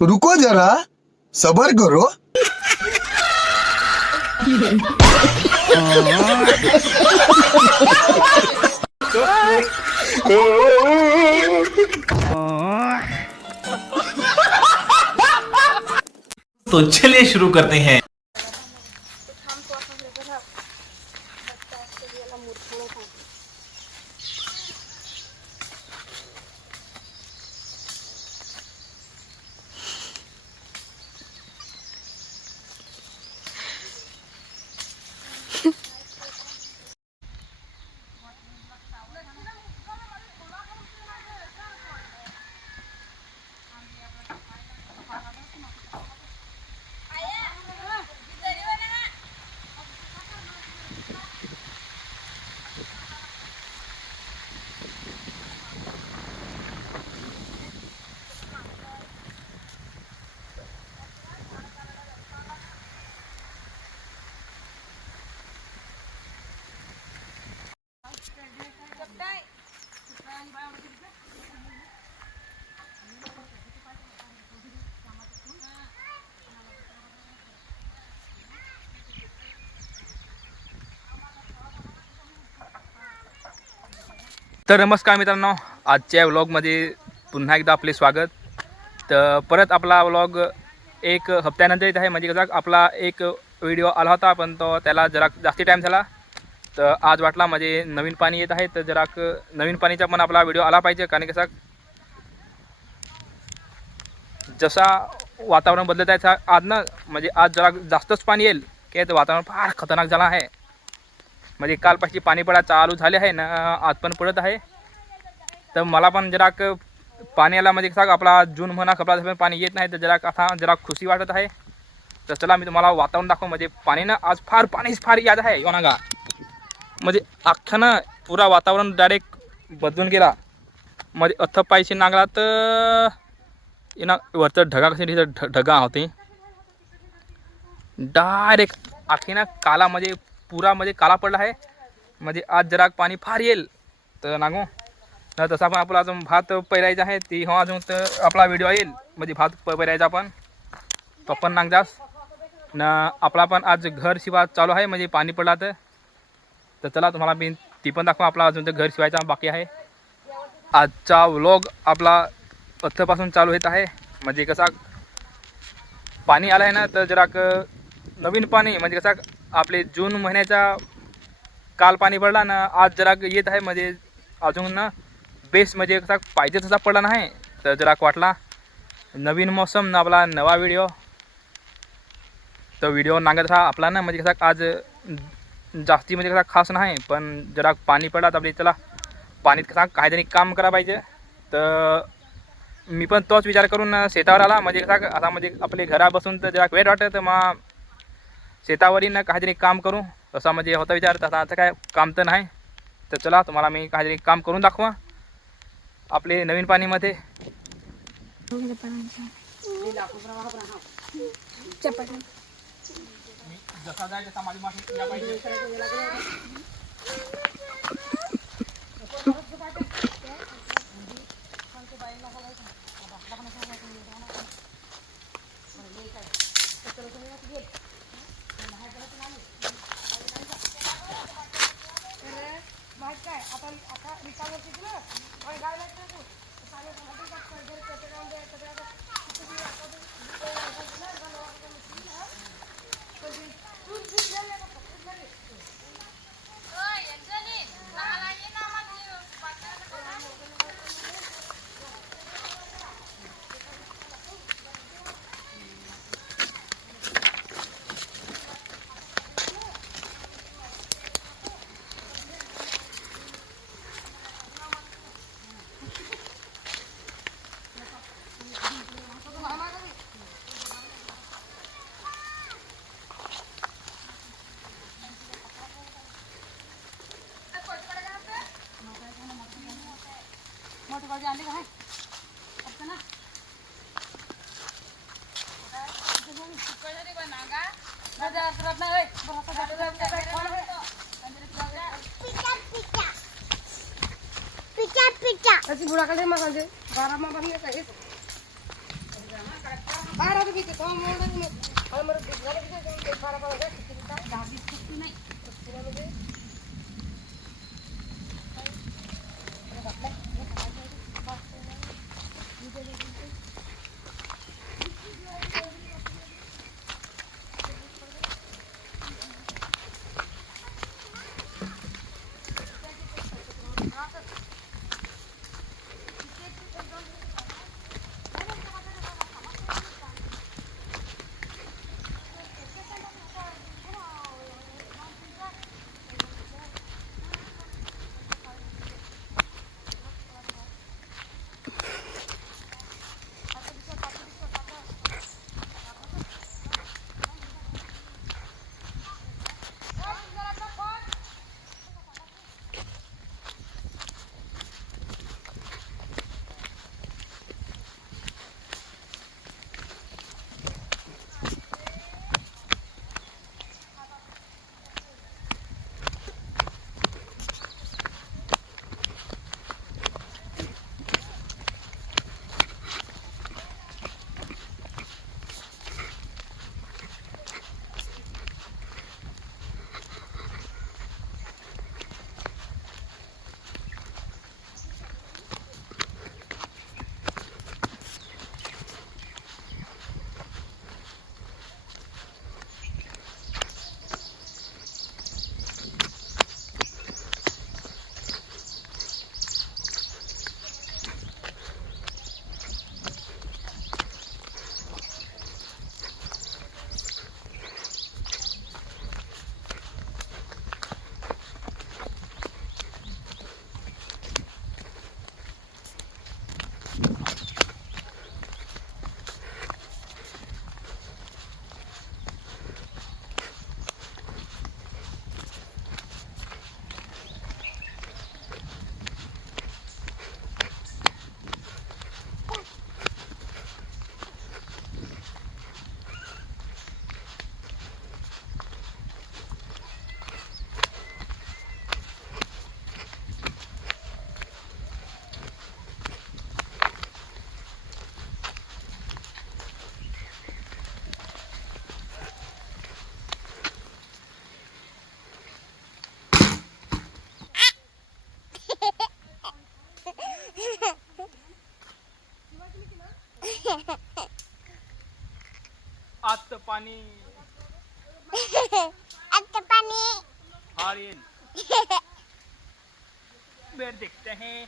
रुको जरा, सबर करो. तो चलिए शुरू करते हैं. तर नमस्कार मित्रांनो, आजच्या व्लॉगमध्ये पुन्हा एकदा आपले स्वागत. तर परत आपला व्लॉग एक हप्त्यानंतर येत आहे. म्हणजे कसा आपला एक व्हिडिओ आला होता पण तो त्याला जरा जास्ती टाईम झाला. तर आज वाटला म्हणजे नवीन पाणी येत आहे तर जरा नवीन पाणीचा पण आपला व्हिडिओ आला पाहिजे. कारण कसा जसा वातावरण बदलत आहे आज ना, म्हणजे आज जरा जास्तच पाणी येईल की वातावरण फार खतरनाक झाला आहे. म्हणजे कालपाशी पाणी पडा चालू झाले आहे ना, आज पण पडत आहे. तर मला पण जरा पाण्याला म्हणजे कसा आपला जून महिना कपडा पाणी येत नाही तर जरा आता जरा खुशी वाटत आहे. तर चला मी तुम्हाला वातावरण दाखव. म्हणजे पाणीनं आज फार याद आहे योनागा. म्हणजे अख्ख्यानं पुरा वातावरण डायरेक्ट बदलून गेला. म्हणजे अथं पायशी नागला तर येणा वरचं ढगा कसे ढगा होते डायरेक्ट आखीना काला म्हणजे पुरा म्हणजे काला पडला आहे. म्हणजे आज जरा पाणी फार येईल तर नागो न तसा पण आपला अजून भात पेरायचा आहे ती हो अजून तर आपला व्हिडिओ येईल. म्हणजे भात पेरायचा पण तो पण नागदास न आपला पण आज घर शिवा चालू आहे. म्हणजे पाणी पडला तर चला तुम्हाला मी ती पण दाखवा. आपला अजून तर घर शिवायचा बाकी आहे. आजचा व्लॉग आपला अथपासून चालू होत आहे. म्हणजे कसा पाणी आलं आहे ना तर जरा नवीन पाणी म्हणजे कसा आपले जून महिन्याचा काल पाणी पडला ना, आज जरा येत आहे. म्हणजे अजून ना बेस्ट म्हणजे कसा पाहिजे तसा पडला नाही तर जरा वाटला नवीन मोसम ना आपला नवा व्हिडिओ. तर व्हिडिओ नागत राहा आपला ना. म्हणजे कसा आज जास्ती म्हणजे कसा खास नाही पण जरा पाणी पडला तर आपली त्याला पाणीत कसा काहीतरी काम करा पाहिजे. तर मी पण तोच विचार करून शेतावर आला. म्हणजे कसा आता म्हणजे आपले घरा बसून तर जरा वेळ वाटत तर मग शेतावरील ना काहीतरी काम करू असा म्हणजे होता विचार. तसा आता काय काम तर नाही तर चला तुम्हाला मी काहीतरी काम करून दाखवा आपले नवीन पाणीमध्ये. जसा जाय तसा माझी माशी या पाहिजे. अशी बुडाकडे मग म्हणजे 12 मा बनले काय 12 रुपये ते कम मोडून आम्हाला दिसलं की 12 किती काय 10 20 किती नाही पुण्यामध्ये आजचं पाणी हार येईल बेर देखते हैं